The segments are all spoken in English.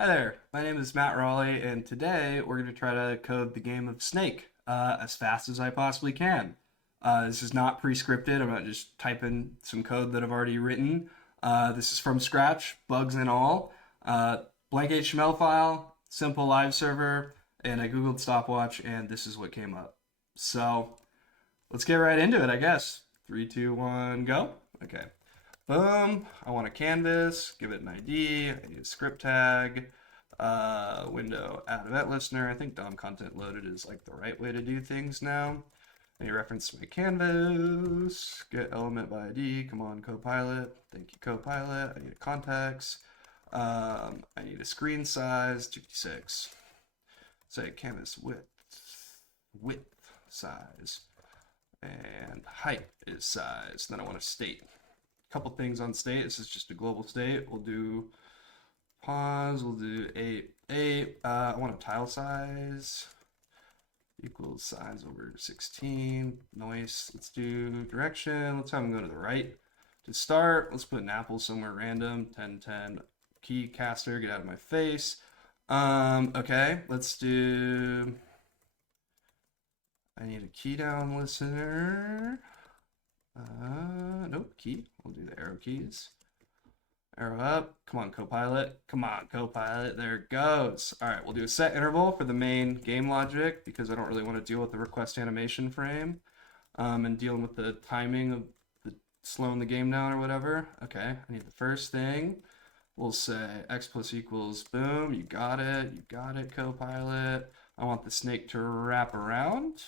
Hi there, my name is Matt Raleigh, and today we're going to try to code the game of Snake as fast as I possibly can. This is not pre-scripted. I'm not just typing some code that I've already written. This is from scratch, bugs and all. Blank HTML file, simple live server, and I googled stopwatch, and this is what came up. So let's get right into it, I guess. 3, 2, 1, go. Okay. Boom. I want a canvas, give it an ID, I need a script tag, window, add event listener. I think DOM content loaded is like the right way to do things now. I need reference to my canvas, get element by ID, come on Copilot, thank you Copilot. I need a context, I need a screen size, 256. Say canvas width size, and height is size. Then I want a state. Couple things on state. This is just a global state. We'll do pause. We'll do 8. I want a tile size equals size over 16. Noise. Let's do direction. Let's have them go to the right. To start, let's put an apple somewhere random. 10, 10. Key caster. Get out of my face. Okay. Let's do. I need a key down listener. Nope, key. We'll do the arrow keys. Arrow up. Come on, Copilot. Come on, Copilot. There it goes. All right, we'll do a set interval for the main game logic because I don't really want to deal with the request animation frame and dealing with the timing of the slowing the game down or whatever. Okay, I need the first thing. We'll say x plus equals boom. You got it. You got it, Copilot. I want the snake to wrap around.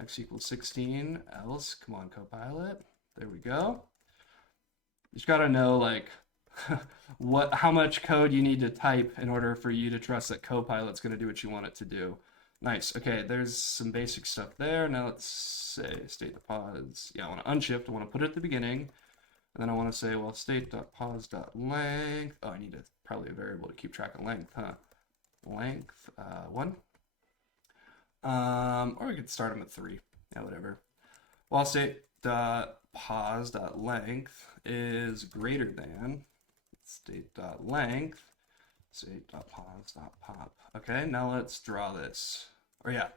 X equals 16, else, come on, Copilot. There we go. You just gotta know like how much code you need to type in order for you to trust that Copilot's gonna do what you want it to do. Nice. Okay, there's some basic stuff there. Now let's say state the pause. Yeah, I want to unshift. I want to put it at the beginning. And then I want to say, well, state.pause.length. Oh, I need probably a variable to keep track of length, huh? Length, 1. Or we could start them at 3. Yeah, whatever. While state.pause.length is greater than state.length, state.pause.pop. Okay, now let's draw this. Or yeah,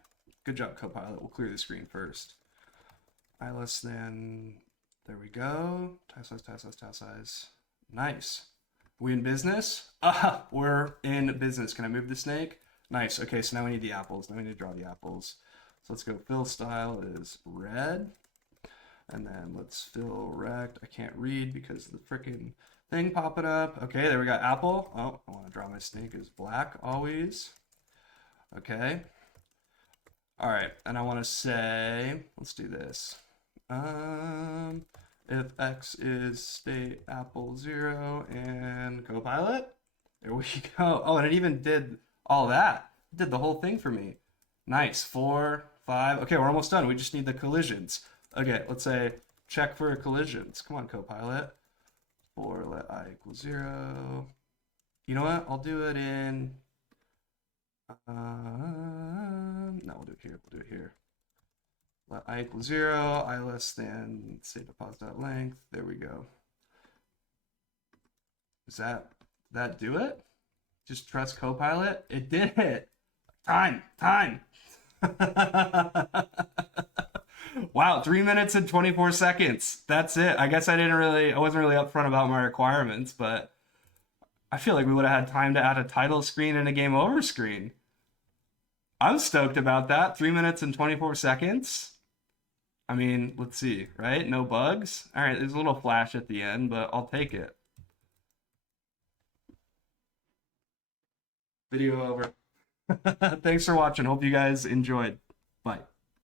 good job, Copilot. We'll clear the screen first. I less than, there we go. Tile size, tile size, tile size. Nice. We in business? We're in business. Can I move the snake? Nice. Okay, so now we need the apples. Now we need to draw the apples. So let's go fill style is red. And then let's fill rect. I can't read because of the freaking thing popping up. Okay, there we got apple. Oh, I want to draw my snake as black always. Okay. All right, and I want to say, let's do this. If x is state apple 0 and Copilot. There we go. Oh, and it even did all that. It did the whole thing for me. Nice. 4, 5. Okay, we're almost done. We just need the collisions. Okay, let's say check for collisions. Come on, Copilot. For let I equal 0. You know what? I'll do it in. No, we'll do it here. We'll do it here. Let I equal 0. I less than state pause.length. There we go. Does that do it? Just trust Copilot? It did it. Time. Wow, 3 minutes and 24 seconds. That's it. I guess I wasn't really upfront about my requirements, but I feel like we would have had time to add a title screen and a game over screen. I'm stoked about that. 3 minutes and 24 seconds. I mean, let's see, right? No bugs. All right, there's a little flash at the end, but I'll take it. Video over. Thanks for watching. Hope you guys enjoyed. Bye.